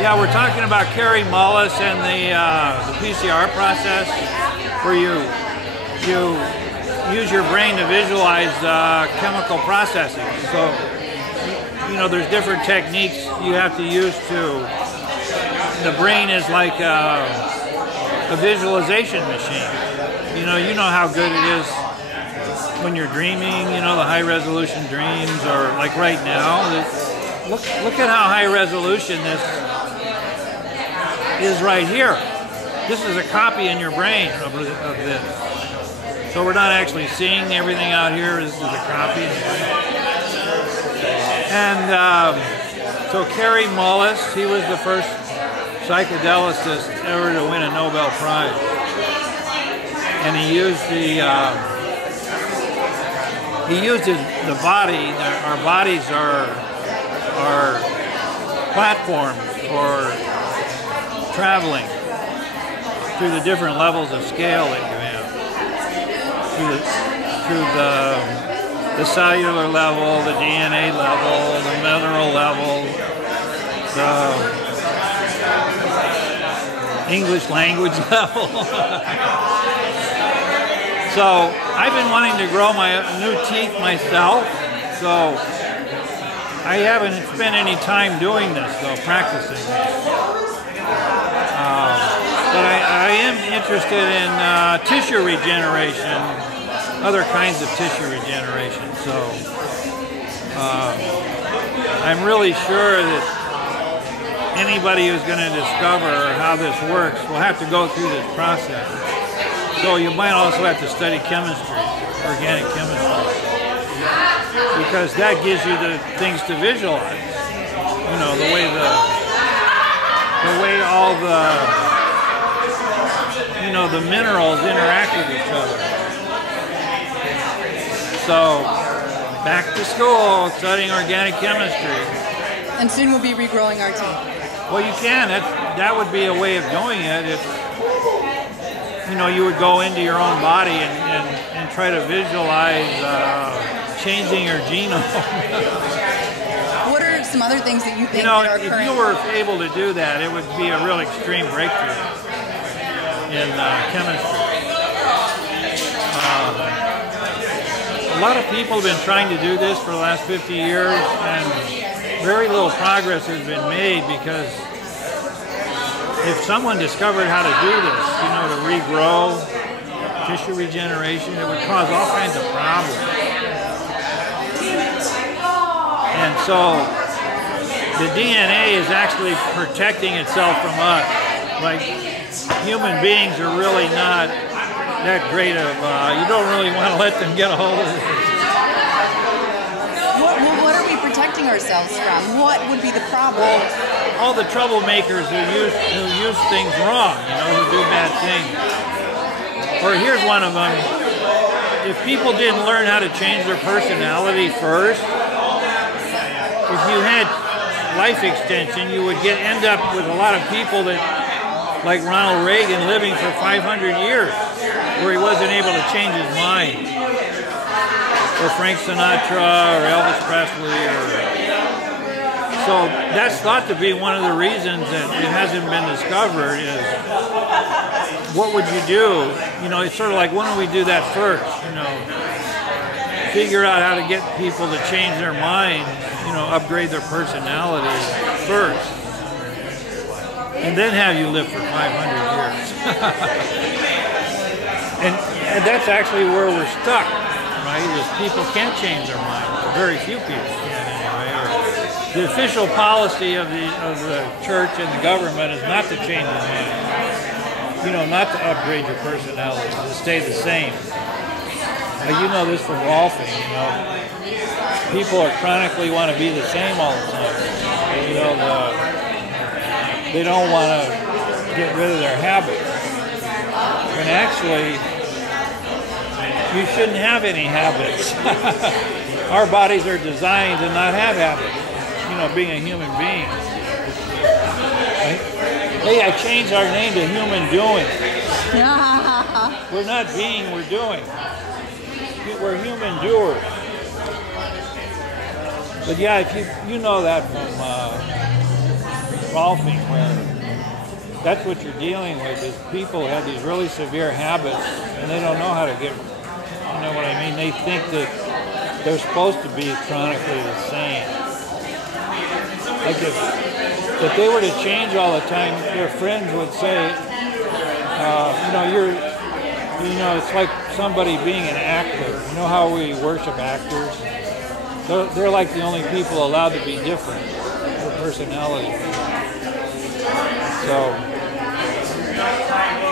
Yeah, we're talking about Carrie Mullis and the PCR process, where you use your brain to visualize chemical processing. So, you know, there's different techniques you have to use to. The brain is like a visualization machine. You know how good it is when you're dreaming. You know, the high resolution dreams, or like right now. Look at how high resolution this is right here. This is a copy in your brain of this. So we're not actually seeing everything out here. This is a copy. And so Carrie Mullis, he was the first psychedelicist ever to win a Nobel Prize. And he used the body. Our bodies are platforms for traveling through the different levels of scale that you have, through the cellular level, the DNA level, the mineral level, the English language level. So I've been wanting to grow my new teeth myself, so I haven't spent any time doing this, though, practicing. But I am interested in tissue regeneration, other kinds of tissue regeneration. So I'm really sure that anybody who's going to discover how this works will have to go through this process. So you might also have to study chemistry, organic chemistry, because that gives you the things to visualize. You know, the way all the minerals interact with each other. So back to school, studying organic chemistry. And soon we'll be regrowing our teeth. Well, you can. That would be a way of doing it. You would go into your own body and try to visualize changing your genome. What are some other things that you think that are if you were able to do that, it would be a real extreme breakthrough in chemistry. A lot of people have been trying to do this for the last 50 years, and very little progress has been made, because if someone discovered how to do this, to regrow, tissue regeneration, it would cause all kinds of problems. And so the DNA is actually protecting itself from us. Like, human beings are really not that great of, you don't really want to let them get a hold of it. What are we protecting ourselves from? What would be the problem? Well, all the troublemakers who use things wrong, who do bad things. Or here's one of them. If people didn't learn how to change their personality first, if you had life extension, you would end up with a lot of people that, like Ronald Reagan, living for 500 years, where he wasn't able to change his mind. Or Frank Sinatra, or Elvis Presley, So that's thought to be one of the reasons that it hasn't been discovered is, what would you do? It's sort of like, why don't we do that first? Figure out how to get people to change their mind, upgrade their personality first. And then have you live for 500 years. and that's actually where we're stuck, right? Is people can't change their mind. Very few people can, anyway. The official policy of the church and the government is not to change your mind. Not to upgrade your personality, to stay the same. You know this from golfing, People are chronically want to be the same all the time. They don't want to get rid of their habits. When actually, you shouldn't have any habits. Our bodies are designed to not have habits. Being a human being. Right? Hey, I changed our name to Human Doing. We're not being, we're doing. We're human doers. But yeah, if you know that from golfing, where that's what you're dealing with is people have these really severe habits and they don't know how to get, you know what I mean? They think that they're supposed to be chronically the same. Like if they were to change all the time, their friends would say, it's like somebody being an actor. You know how we worship actors? They're like the only people allowed to be different, their personality. So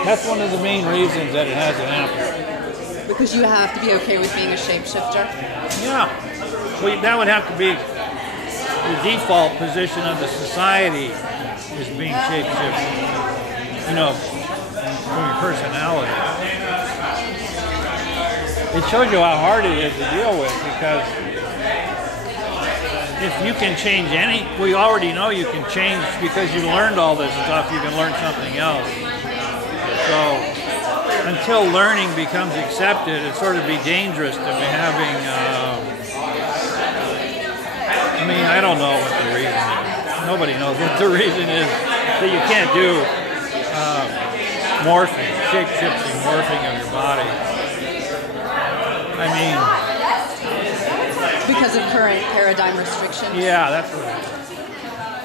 that's one of the main reasons that it hasn't happened. Because you have to be okay with being a shapeshifter? Yeah. Well, that would have to be the default position of the society is being shapeshifted. You know, from your personality. It shows you how hard it is to deal with because if you can change we already know you can change because you learned all this stuff, you can learn something else. So until learning becomes accepted, it'd sort of be dangerous to be having, I don't know what the reason is. Nobody knows what the reason is that you can't do morphing, shape-shifting, morphing of your body. Because of current paradigm restrictions? Yeah, that's what it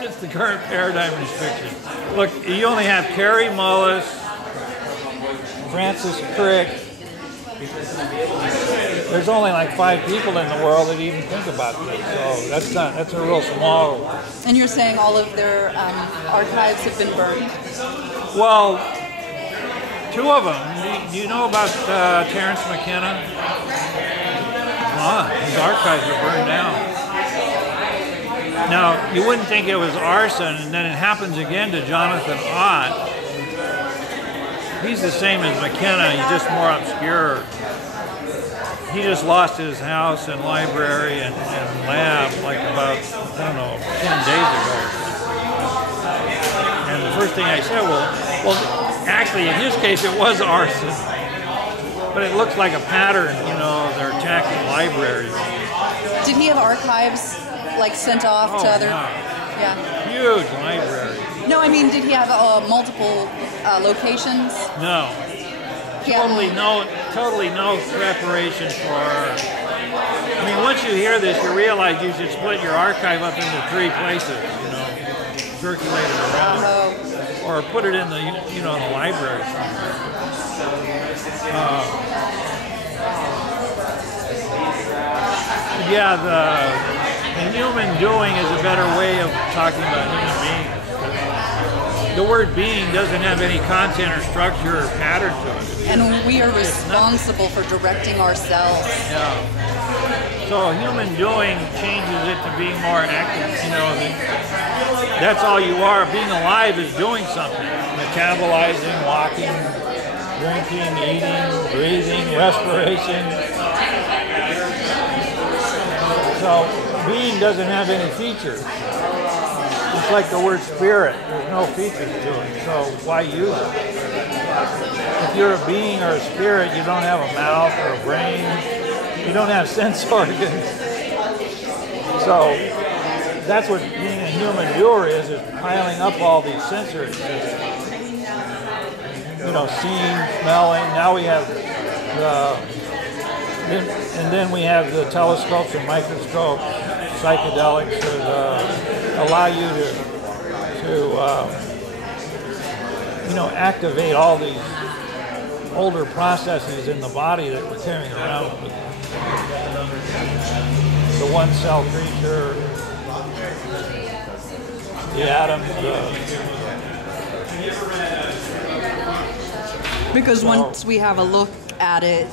is. It's the current paradigm restriction. Look, you only have Carrie Mullis, Francis Crick. There's only like 5 people in the world that even think about this. So that's a real small. And you're saying all of their archives have been burned? Well, 2 of them. Do you know about Terrence McKenna? His archives are burned down. Now, you wouldn't think it was arson, and then it happens again to Jonathan Ott. He's the same as McKenna, he's just more obscure. He just lost his house and library and lab like about, 10 days ago. And the first thing I said, well, actually in his case it was arson. But it looks like a pattern, they're attacking libraries. Did he have archives, like, sent off to other... Yeah. Huge library. No, did he have multiple locations? No. Totally no preparation for... once you hear this, you realize you should split your archive up into 3 places, circulate it around. Or put it in the, in the library somewhere. The human doing is a better way of talking about human beings. The word being doesn't have any content or structure or pattern to it. And we are responsible for directing ourselves. Yeah. So human doing changes it to being more active. That's all you are. Being alive is doing something. Metabolizing, walking, drinking, eating, breathing, respiration. So being doesn't have any features. It's like the word spirit. There's no features to it. So why use it? If you're a being or a spirit, you don't have a mouth or a brain. You don't have sense organs. So that's what being a human doer is piling up all these sensors. Seeing, smelling. Now we have and then we have the telescopes and microscopes, psychedelics that allow you to activate all these older processes in the body that we're carrying around. The one-cell creature, the atoms. Because once we have a look at it,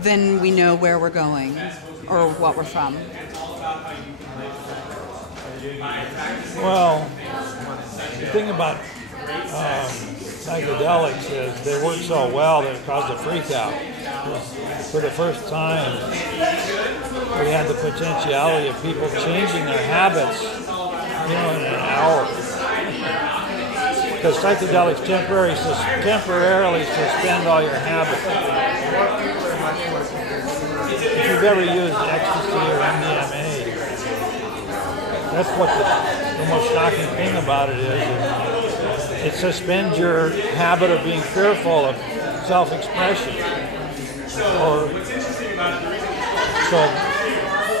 then we know where we're going or what we're from. Well, the thing about psychedelics is they work so well that it caused a freak out. For the first time, we had the potentiality of people changing their habits, in an hour. Because psychedelics temporarily suspend all your habits. If you've ever used ecstasy or MDMA, That's what the most shocking thing about it is. It suspends your habit of being fearful of self-expression. So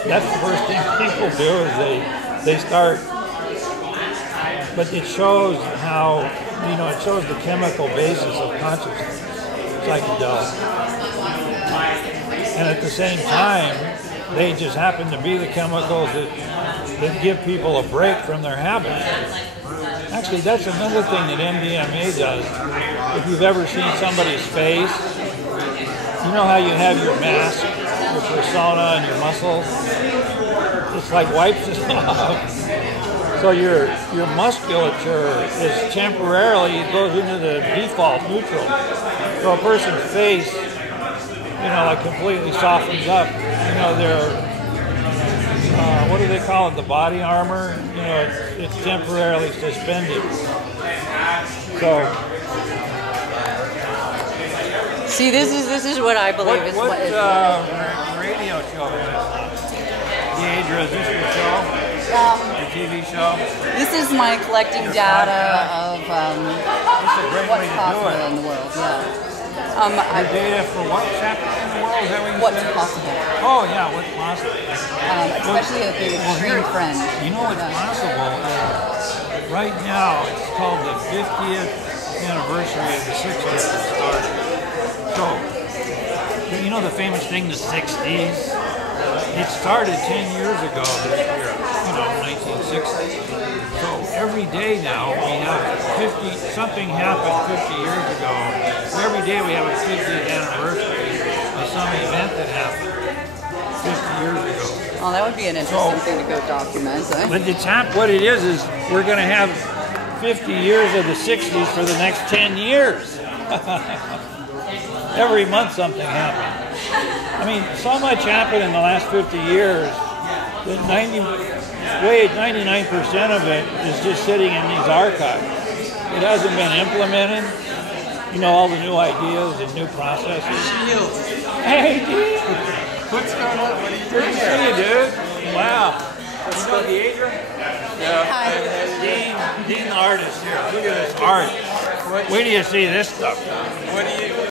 that's the first thing people do is they start. But it shows how, it shows the chemical basis of consciousness, psychedelics. And at the same time, they just happen to be the chemicals that give people a break from their habits. Actually, that's another thing that MDMA does. If you've ever seen somebody's face, you know how you have your mask, your persona, and your muscles? It's like wipes it off. So your musculature is temporarily, it goes into the default neutral. So a person's face, like completely softens up. Their, what do they call it, the body armor? It's temporarily suspended. So. See, this is what I believe is what radio show is this? Deidre, is this your show? Your TV show? This is my collecting data of what's possible in the world. Yeah. Data for what's happening in the world? Is that what you what's said? possible. Oh yeah, what's possible? Especially at the extreme friend. You know what's possible? Right now, it's called the 50th anniversary of the 60s that started. So, the famous thing, the 60s? It started 10 years ago this year, 1960. So every day now we have 50, something happened 50 years ago. So every day we have a 50th anniversary of some event that happened 50 years ago. Oh, that would be an interesting thing to go document. But what it is we're going to have 50 years of the 60s for the next 10 years. Every month something happened. I mean, so much happened in the last 50 years that 99% of it is just sitting in these archives. It hasn't been implemented. All the new ideas and new processes. Hey, dude. What's going on? What are you doing Good to see you, dude. Wow. You know Deidre? Yeah. Hi. Dean the artist here. Look at this art. Wait till you see this stuff. What do you...